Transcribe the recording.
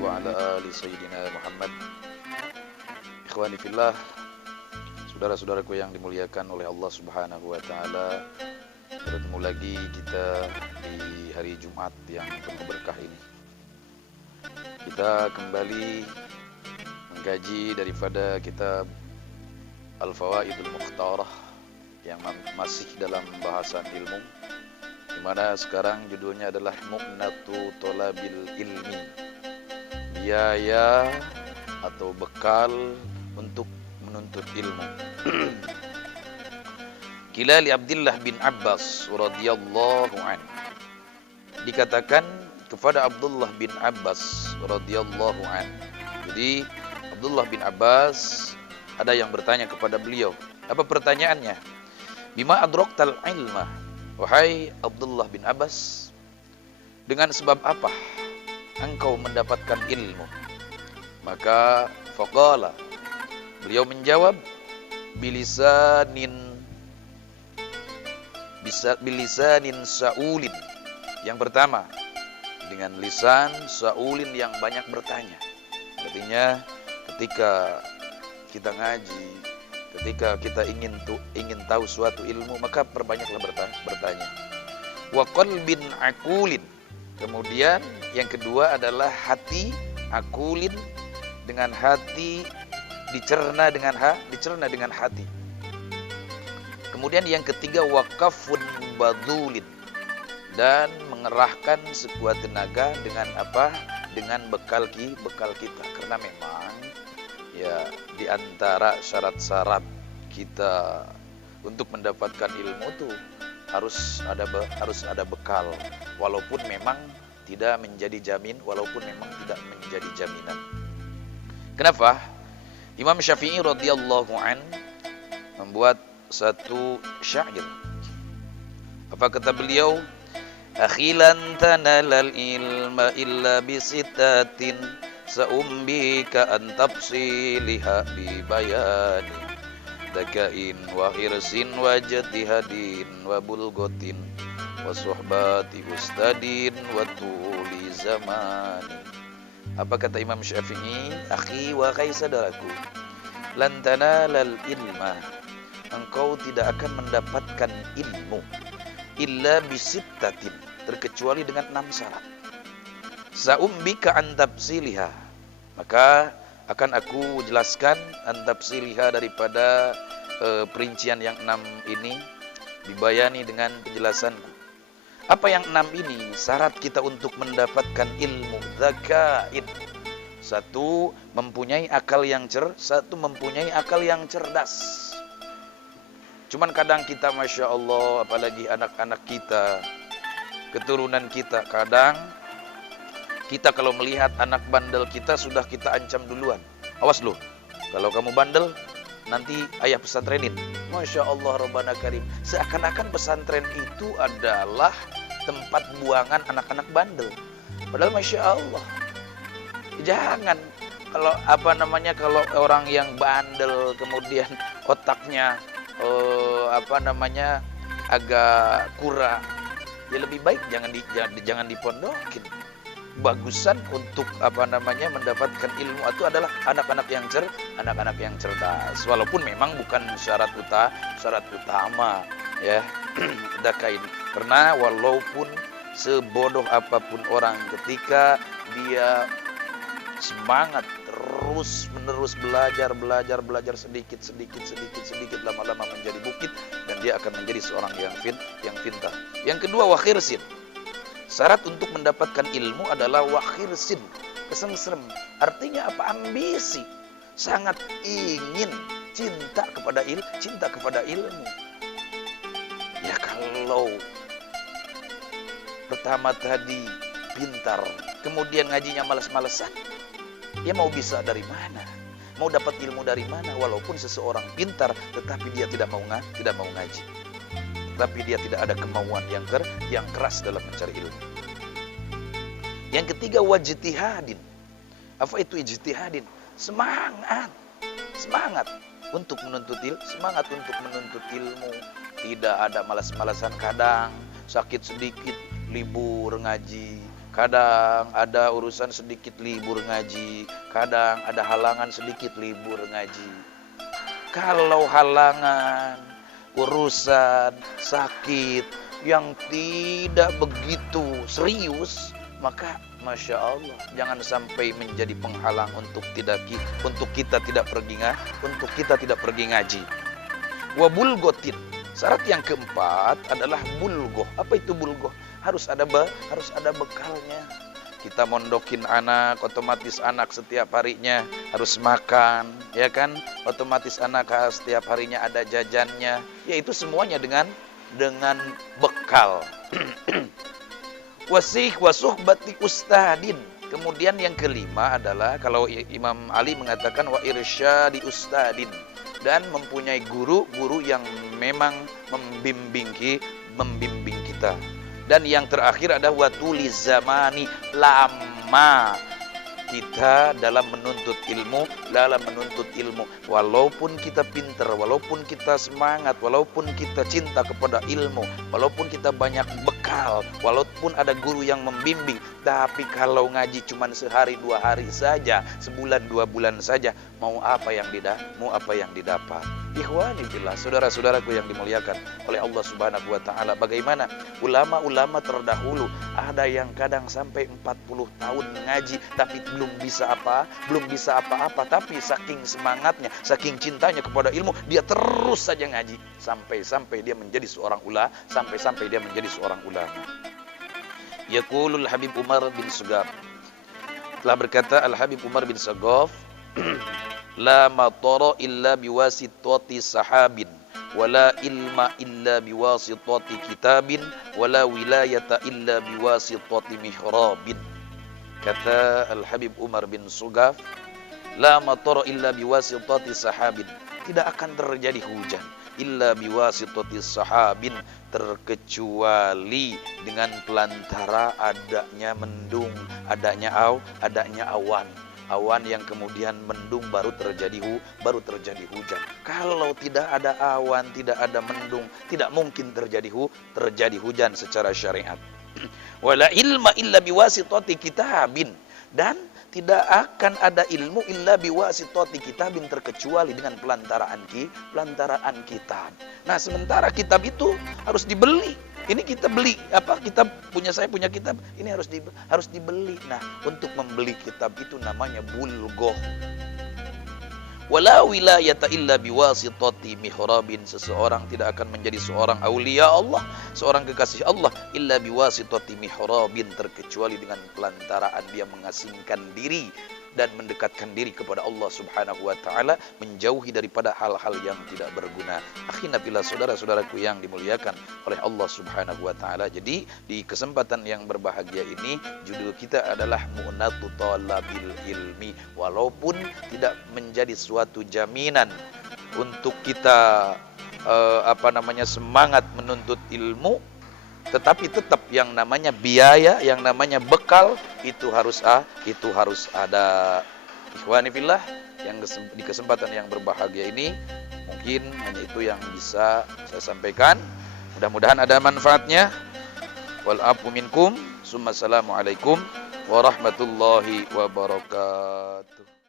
wa ala ali Sayyidina Muhammad. Ikhwani fillah, saudara-saudaraku yang dimuliakan oleh Allah Subhanahu wa taala, bertemu lagi kita di hari Jumat yang penuh berkah ini. Kita kembali mengkaji daripada kitab Al-Fawaidul Mukhtarah yang masih dalam bahasan ilmu, di mana sekarang judulnya adalah Mu'natu Thalabil Ilmi, biaya atau bekal untuk menuntut ilmu. Qila li Abdullah bin Abbas radhiyallahu an, dikatakan kepada Abdullah bin Abbas radhiyallahu an. Jadi Abdullah bin Abbas ada yang bertanya kepada beliau. Apa pertanyaannya? Bima adraktal ilma, wahai Abdullah bin Abbas, dengan sebab apa engkau mendapatkan ilmu? Maka faqala, beliau menjawab, bilisanin sa'ulin. Yang pertama, dengan lisan sa'ulin yang banyak bertanya. Artinya ketika kita ngaji, ketika kita ingin tahu suatu ilmu, maka perbanyaklah bertanya. Wa qalbin aqulin. Kemudian yang kedua adalah hati aqulin, dengan hati dicerna dengan hati. Kemudian yang ketiga waqafun badulin, dan mengerahkan sekuat tenaga dengan apa? Dengan bekal kita. Karena memang ya di antara syarat-syarat kita untuk mendapatkan ilmu itu harus ada bekal, walaupun memang tidak menjadi jaminan. Kenapa? Imam Syafi'i radhiyallahu an membuat satu syair. Apa kata beliau? Akhilan tanalal ilma illa bisitatin, sa'umbika an tafsiliha bi bayani, dakain wa hirsin wa jatihadin wa bulgotin wa suhbati ustadin wa tuli zamani. Apa kata Imam Syafi'i? Akhi, wahai saudaraku, lan tanalal ilma, engkau tidak akan mendapatkan ilmu illa bisittatin, terkecuali dengan 6 syarat. Sa'umbika an tafsiliha, maka akan aku jelaskan an tafsiliha daripada perincian yang 6 ini, dibayani dengan penjelasanku. Apa yang 6 ini? Syarat kita untuk mendapatkan ilmu. Dzakain, 1 mempunyai akal yang mempunyai akal yang cerdas. Cuman kadang kita, Masya Allah, apalagi anak-anak kita, keturunan kita, kadang kita kalau melihat anak bandel kita sudah kita ancam duluan. Awas loh, kalau kamu bandel, nanti ayah pesantrenin. Masya Allah, Rabbana Karim. Seakan-akan pesantren itu adalah tempat buangan anak-anak bandel. Padahal Masya Allah, jangan. Kalau kalau orang yang bandel kemudian otaknya agak kurang, ya lebih baik jangan dipondokin. Bagusan untuk mendapatkan ilmu itu adalah anak-anak yang cerdas, walaupun memang bukan syarat utama ya. Dakain, karena walaupun sebodoh apapun orang, ketika dia semangat terus-menerus belajar sedikit lama-lama menjadi bukit, dan dia akan menjadi seorang yang pintar. Yang kedua, wakhirsin. Syarat untuk mendapatkan ilmu adalah wakhirsin, kesengsem. Artinya apa? Ambisi, sangat ingin, cinta kepada ilmu. Ya kalau pertama tadi pintar, kemudian ngajinya malas-malesan, dia mau bisa dari mana? Mau dapat ilmu dari mana? Walaupun seseorang pintar, tetapi dia tidak mau ngaji, tetapi dia tidak ada kemauan yang keras dalam mencari ilmu. Yang ketiga, wajtihadin. Apa itu ijtihadin? Semangat untuk menuntut ilmu. Tidak ada malas-malasan. Kadang sakit sedikit libur ngaji, Kadang ada urusan sedikit libur ngaji, kadang ada halangan sedikit libur ngaji. Kalau halangan, urusan, sakit yang tidak begitu serius, maka Masya Allah, jangan sampai menjadi penghalang untuk kita tidak pergi ngaji. Wa bulgotin. Syarat yang keempat adalah bulgoh. Apa itu bulgoh? Harus ada bekalnya. Kita mondokin anak, otomatis anak setiap harinya harus makan, ya kan? Otomatis anak setiap harinya ada jajannya. Ya itu semuanya dengan bekal. Wasih wasuhbati ustadin. Kemudian yang kelima adalah kalau Imam Ali mengatakan wa irsyadi ustadin, dan mempunyai guru yang memang membimbing kita. Dan yang terakhir ada watuli zamani, lama kita dalam menuntut ilmu, walaupun kita pintar, walaupun kita semangat, walaupun kita cinta kepada ilmu, walaupun kita banyak bekal, walaupun ada guru yang membimbing, tapi kalau ngaji cuma sehari 2 hari saja, sebulan 2 bulan saja, mau apa yang didapat? Ikhwani billah, saudara-saudaraku yang dimuliakan oleh Allah Subhanahu wa taala, bagaimana ulama-ulama terdahulu ada yang kadang sampai 40 tahun ngaji tapi belum bisa apa-apa, tapi saking semangatnya, saking cintanya kepada ilmu, dia terus saja ngaji sampai dia menjadi seorang ulama, Yaqulul Habib Umar bin Sugaf, telah berkata Al Habib Umar bin Sugaf, la matara illa biwasitati sahabin, wala ilma illa biwasitati kitabin, wala wilayata illa biwasitati mihrabin. Kata Al Habib Umar bin Sugaf, la matara illa biwasitati sahabin, tidak akan terjadi hujan illa biwasitati sahabin, terkecuali dengan pelantara adanya mendung, adanya awan yang kemudian mendung, baru terjadi hujan. Kalau tidak ada awan, tidak ada mendung, tidak mungkin terjadi hujan secara syariat. Wala ilma illa biwasitati kitabin, dan tidak akan ada ilmu illa biwasitati kitabin, terkecuali dengan pelantaraan kitab. Nah, sementara kitab itu harus dibeli. Ini kita beli saya punya kitab, ini harus dibeli. Nah, untuk membeli kitab itu namanya bulgoh. Wala wilayata illa biwasitati mihrabin, seseorang tidak akan menjadi seorang aulia Allah, seorang kekasih Allah, illa biwasitati mihrabin, terkecuali dengan pelantaraan dia mengasingkan diri dan mendekatkan diri kepada Allah Subhanahu wa taala, menjauhi daripada hal-hal yang tidak berguna. Akhirnya bila saudara-saudaraku yang dimuliakan oleh Allah Subhanahu wa taala, jadi di kesempatan yang berbahagia ini judul kita adalah Mu'natu Thalabil Ilmi. Walaupun tidak menjadi suatu jaminan untuk kita semangat menuntut ilmu, tetapi tetap yang namanya biaya, yang namanya bekal itu harus ada. Ikhwani fillah, yang di kesempatan yang berbahagia ini mungkin hanya itu yang bisa saya sampaikan. Mudah-mudahan ada manfaatnya. Wal afu minkum. Assalamualaikum warahmatullahi wabarakatuh.